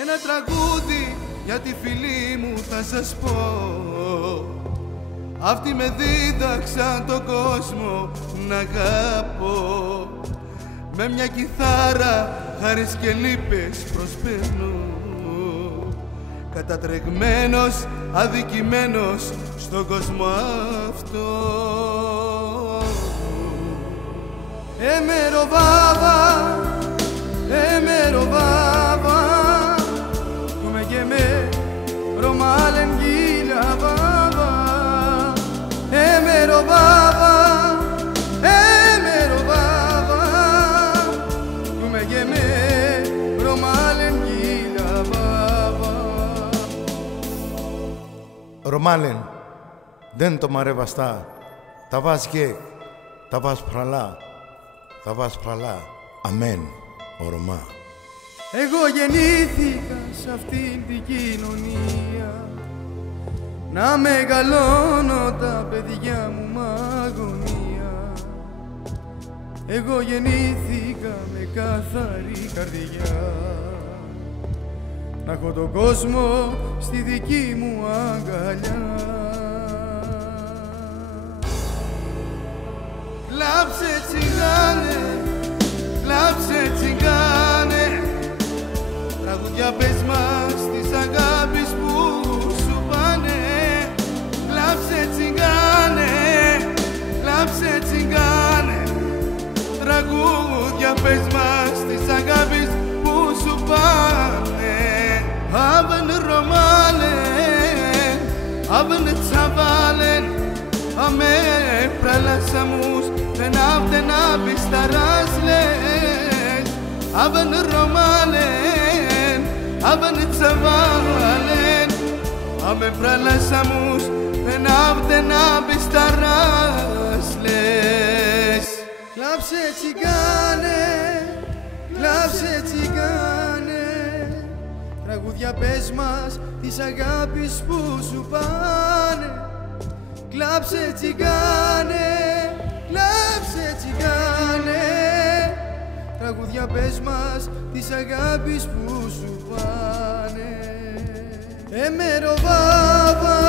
Ένα τραγούδι για τη φίλη μου θα σας πω. Αυτοί με δίδαξαν τον κόσμο να αγαπώ. Με μια κιθάρα χάρης και λύπες προσπερνώ, κατατρεγμένος, αδικημένος στον κόσμο αυτό. Έμερο βάβα, έμερο βάβα, come che me romalen gila baba. Έμερο βάβα, έμερο βάβα, come che me romalen gila baba. Ρωμάλεν, δεν το μαρεβαστά, τα βάζ και, τα βάζ πραλά, τα βάζ πραλά, αμέν, ο Ρωμά. Εγώ γεννήθηκα σε αυτήν την κοινωνία, να μεγαλώνω τα παιδιά μου μ' αγωνία. Εγώ γεννήθηκα με καθαρή καρδιά, να έχω τον κόσμο στη δική μου αγκαλιά. Κλάψε τσιγάνε, κλάψε τσιγάνε, τραγουδιά πες μας της αγάπης που σου πάνε. Κλάψε τσιγάνε, κλάψε τσιγάνε, τραγουδιά πες μας της αγάπης που σου πάνε. Haben Romalen, haben Zavalen, ame pralasamus, den abistarasles. Haben Romalen, haben Zavalen, ame pralasamus, den abistarasles. Κλάψε τσιγάνε, κλάψε τσιγάνε, τραγούδια πες μας της αγάπης που σου πάνε. Κλάψε τσιγάνε, κλάψε τσιγάνε, τραγούδια πες μας της αγάπης που σου πάνε. Έμερο βάβα,